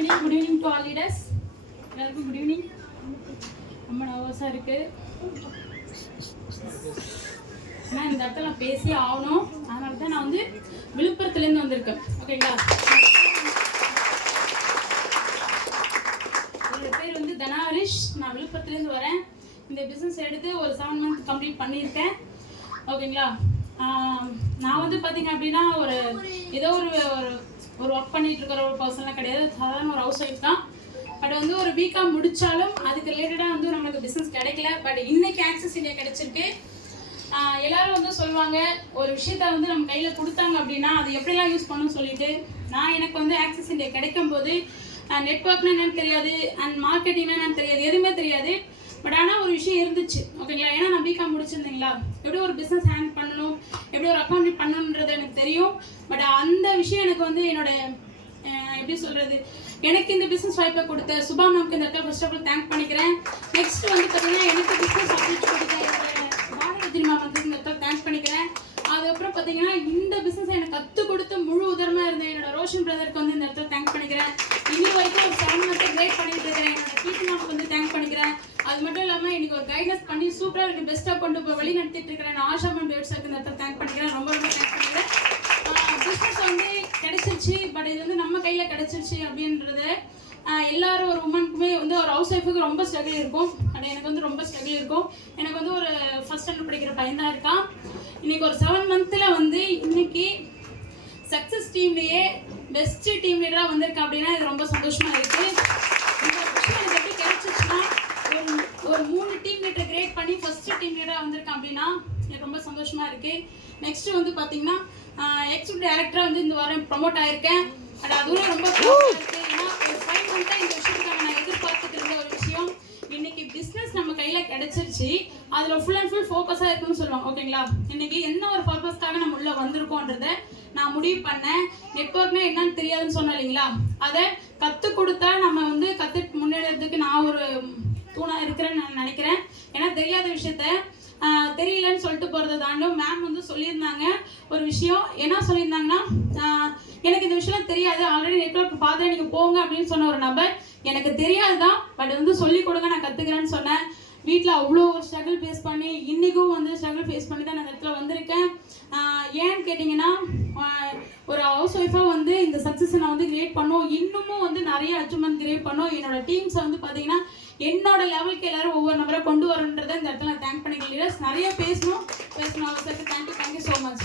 Good evening to all leaders. எல்லாருக்கும் good evening. ரொம்ப நர்வஸாக இருக்குது. ஆனால் இந்த இடத்துல நான் பேசி ஆகணும். அதனால தான் நான் வந்து விழுப்புரத்துலேருந்து வந்திருக்கேன். ஓகேங்களா? என்னோட பேர் வந்து தனாரிஷ். நான் விழுப்புரத்துலேருந்து வரேன். இந்த பிஸ்னஸ் எடுத்து ஒரு 7 months கம்ப்ளீட் பண்ணியிருக்கேன். ஓகேங்களா? நான் வந்து பார்த்தீங்க அப்படின்னா ஏதோ ஒரு ஒர்க் பண்ணிட்டு இருக்கிற ஒரு பர்சன்லாம் கிடையாது. சாதாரண ஒரு ஹவுஸ் ஒய்ஃப் தான். பட் வந்து ஒரு பிகாம் முடித்தாலும் அதுக்கு ரிலேட்டடாக வந்து நம்மளுக்கு பிஸ்னஸ் கிடைக்கல. பட் இன்னைக்கு ஆக்சஸ் இந்தியா கிடைச்சிருக்கு. எல்லாரும் வந்து சொல்லுவாங்க ஒரு விஷயத்த வந்து நம்ம கையில் கொடுத்தாங்க அப்படின்னா அது எப்படிலாம் யூஸ் பண்ணணும்னு சொல்லிட்டு எனக்கு வந்து ஆக்சஸ் இந்தியா கிடைக்கும் போது நெட்வொர்க்னா என்னன்னு தெரியாது, அண்ட் மார்க்கெட்டிங்னா என்னன்னு தெரியாது, எதுவுமே தெரியாது. பட் ஆனால் ஒரு விஷயம் இருந்துச்சு. ஓகேங்களா? ஏன்னா நான் பிகாம் முடிச்சிருந்தீங்களா, எப்படி ஒரு பிஸ்னஸ் ஹேண்ட் பண்ணணும், எப்படி ஒரு அக்கௌண்ட் பண்ணணுன்றது எனக்கு தெரியும். பட் அந்த விஷயம் எனக்கு வந்து என்னோட எப்படி சொல்கிறது, எனக்கு இந்த பிஸ்னஸ் வாய்ப்பை கொடுத்த சுபா மேம்க்கு இந்த இடத்துல ஃபர்ஸ்ட் ஆஃப் ஆல் தேங்க் பண்ணிக்கிறேன். நெக்ஸ்ட் வந்து பார்த்தீங்கன்னா எனக்கு பிஸ்னஸ் அப்டேட் கொடுத்த பாரதி மேம் வந்து இந்த இடத்துல தேங்க் பண்ணிக்கிறேன். அதுக்கப்புறம் பார்த்தீங்கன்னா இந்த பிஸ்னஸை எனக்கு கற்றுக் கொடுத்து முழு உதரமாக இருந்த என்னோட ரோஷன் பிரதருக்கு வந்து இந்த இடத்துல தேங்க் பண்ணிக்கிறேன். இன்னி வரைக்கும் ஒரு 7 months கிரேட் பண்ணிட்டு இருக்கிறேன் என்னோட கீர்த்தி மேம்க்கு வந்து தேங்க் பண்ணிக்கிறேன். அது மட்டும் இல்லாமல் இன்னைக்கு ஒரு கைட்னஸ் பண்ணி சூப்பராக இருக்கு, பெஸ்ட்டாக கொண்டு போய் வழி நடத்திட்டு இருக்கிறேன் நான் ஆஷா மேம் பேட்ஸருக்கு இந்த இடத்துல தேங்க் பண்ணிக்கிறேன். ரொம்ப தேங்க் பண்ணிக்கிறேன். பிஸ்னஸ் வந்து கிடைச்சிருச்சு. பட் இது வந்து நம்ம கையில் கிடைச்சிருச்சு அப்படின்றது எல்லாரும் ஒரு உமனுக்குமே வந்து ஒரு ஹவுஸ் ஒய்ஃபுக்கு ரொம்ப ஸ்ட்ரகிள் இருக்கும். அது எனக்கு வந்து ரொம்ப ஸ்ட்ரகிள் இருக்கும். எனக்கு வந்து ஒரு ஃபர்ஸ்ட் ஸ்டாண்டர்ட் படிக்கிற பையன் தான் இருக்கான். இன்னைக்கு ஒரு 7 months வந்து இன்னைக்கு சக்ஸஸ் டீம்லேயே பெஸ்ட் டீம் லீடராக வந்திருக்கேன் அப்படின்னா இது ரொம்ப சந்தோஷமாக இருக்குது. இந்த விஷயம் எனக்கு எப்படி கிடைச்சிச்சுன்னா ஒரு 3 டீம் லீடரை கிரேட் பண்ணி ஃபர்ஸ்ட் டீம் லீடராக வந்திருக்கேன் அப்படின்னா எனக்கு ரொம்ப சந்தோஷமாக இருக்குது. நெக்ஸ்ட்டு வந்து பார்த்தீங்கன்னா எக்ஸிக்யூட்டிவ் டைரக்டராக வந்து இந்த வாரம் ப்ரொமோட் ஆகியிருக்கேன். அது அதுவும் ரொம்ப இருக்குது. ஏன்னா ஒரு 5 months இந்த விஷயத்துக்காக நான் எதிர்பார்த்துட்டு இருந்த ஒரு விஷயம் இன்னைக்கு பிஸ்னஸ் நம்ம கையில் கிடைச்சிருச்சு. அதில் ஃபுல் அண்ட் ஃபுல் ஃபோக்கஸாக இருக்குன்னு சொல்லுவாங்க. ஓகேங்களா? இன்னைக்கு என்ன ஒரு பர்பஸ்க்காக நம்ம உள்ளே வந்திருக்கோன்றதை நான் முடிவு பண்ணேன். நெட்வொர்க்னா என்னன்னு தெரியாதுன்னு சொன்னேன் இல்லைங்களா, அதை கற்றுக் கொடுத்தா நம்ம வந்து முன்னேறதுக்கு நான் ஒரு தூணாக இருக்கிறேன்னு நான் நினைக்கிறேன். ஏன்னா தெரியாத விஷயத்த தெரியலன்னு சொல்லிட்டு போகிறத தாண்டும் மேம் வந்து சொல்லியிருந்தாங்க ஒரு விஷயம். என்ன சொல்லியிருந்தாங்கன்னா, எனக்கு இந்த விஷயம் தெரியாது, ஆல்ரெடி நெட்வொர்க் பார்த்து நீங்கள் போங்க அப்படின்னு சொன்ன ஒரு நபர் எனக்கு தெரியாது தான், பட் வந்து சொல்லிக் கொடுங்க நான் கற்றுக்கிறேன்னு சொன்னேன். வீட்டில் அவ்வளோ ஒரு ஸ்ட்ரகிள் ஃபேஸ் பண்ணி இன்றைக்கும் வந்து ஸ்ட்ரகிள் ஃபேஸ் பண்ணி தான் நான் இந்த இடத்துல வந்திருக்கேன். ஏன்னு கேட்டிங்கன்னா ஒரு ஹவுஸ் ஒய்ஃபாக வந்து இந்த சக்ஸஸை நான் வந்து கிரியேட் பண்ணோம். இன்னமும் வந்து நிறைய அச்சீவ்மெண்ட் கிரியேட் பண்ணோம். என்னோட டீம்ஸை வந்து பார்த்தீங்கன்னா என்னோட லெவலுக்கு எல்லாரும் ஒவ்வொரு நம்பரை கொண்டு வரணுன்றதை இந்த இடத்துல நான் தேங்க் பண்ணிக்கிறேன். நிறைய பேசணும் அவசரத்துக்கு தேங்க்யூ ஸோ மச்.